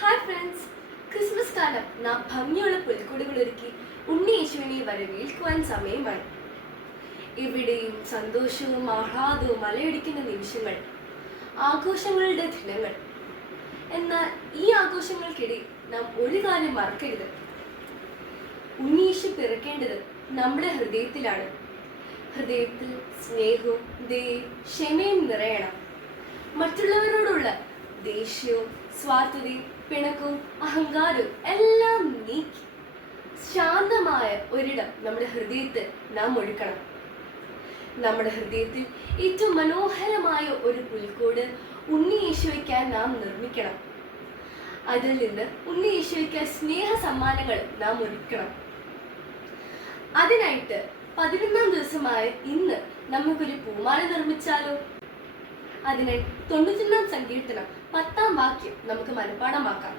Hi friends, Christmas കാലം നാം ഭംഗിയുള്ള പുൽക്കൂടുകളൊരുക്കി ഉണ്ണി യേശുവിനെ വരവേൽക്കുവാൻ സമയമാണ്. ഇവിടെയും സന്തോഷവും ആഹ്ലാദവും അലയടിക്കുന്ന നിമിഷങ്ങൾ, ആഘോഷങ്ങളുടെ ദിനങ്ങൾ. എന്നാൽ ഈ ആഘോഷങ്ങൾക്കിടയിൽ നാം ഒരു കാര്യം മറക്കരുത്. ഉണ്ണിയേശു പിറക്കേണ്ടത് നമ്മുടെ ഹൃദയത്തിലാണ്. ഹൃദയത്തിൽ സ്നേഹവും ദയയും ക്ഷമയും നിറയണം. മറ്റുള്ളവരോടുള്ള ദേഷ്യവും സ്വാർത്ഥതയും പിണക്കവും അഹങ്കാരവും എല്ലാം നീക്കി ശാന്തമായ ഒരിടം നമ്മുടെ ഹൃദയത്തിൽ നാം ഒരുക്കണം. നമ്മുടെ ഹൃദയത്തിൽ ഏറ്റവും മനോഹരമായ ഒരു പുൽക്കൂട് ഉണ്ണി യേശുവയ്ക്കാൻ നാം നിർമ്മിക്കണം. അതിൽ നിന്ന് ഉണ്ണി യേശുവയ്ക്കാൻ സ്നേഹ സമ്മാനങ്ങൾ നാം ഒരുക്കണം. അതിനായിട്ട് 11ാം ദിവസമായ ഇന്ന് നമുക്കൊരു പൂമാല നിർമ്മിച്ചാലോ? അതിനായി 91ാം സങ്കീർത്തനം 10ാം വാക്യം നമുക്ക് മനഃപ്പാഠമാക്കാം.